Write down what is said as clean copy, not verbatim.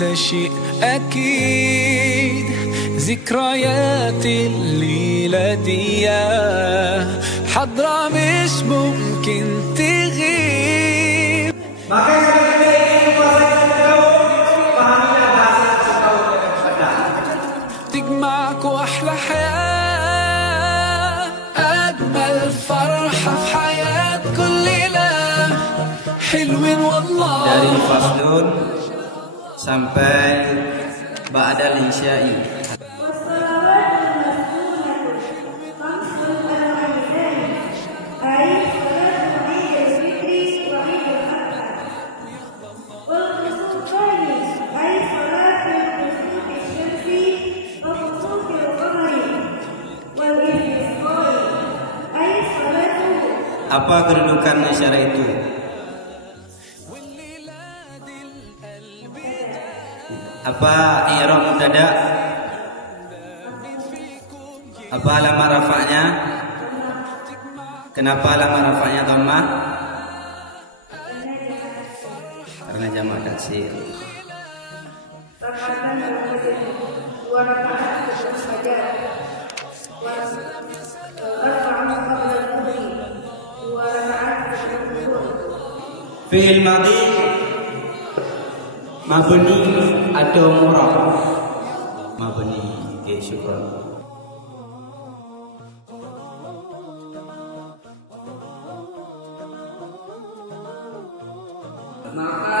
ده شيء أكيد. ذكريات الليلة دي حضرة مش ممكن تغيب. تجمعكوا أحلى حياة، أجمل فرحة في حياة كل ليلة، حلوين والله. Dari Faslun sampai Ba'dal Isya'i. Apa kedudukan syarat itu? Apa i'rab mubtada? Apa alamat rafa'nya? Kenapa alamat rafa'nya dhammah? Karena jamak taksir. Fi'il madhi mabni atau murab? Mabni. Okey, syukran. Maka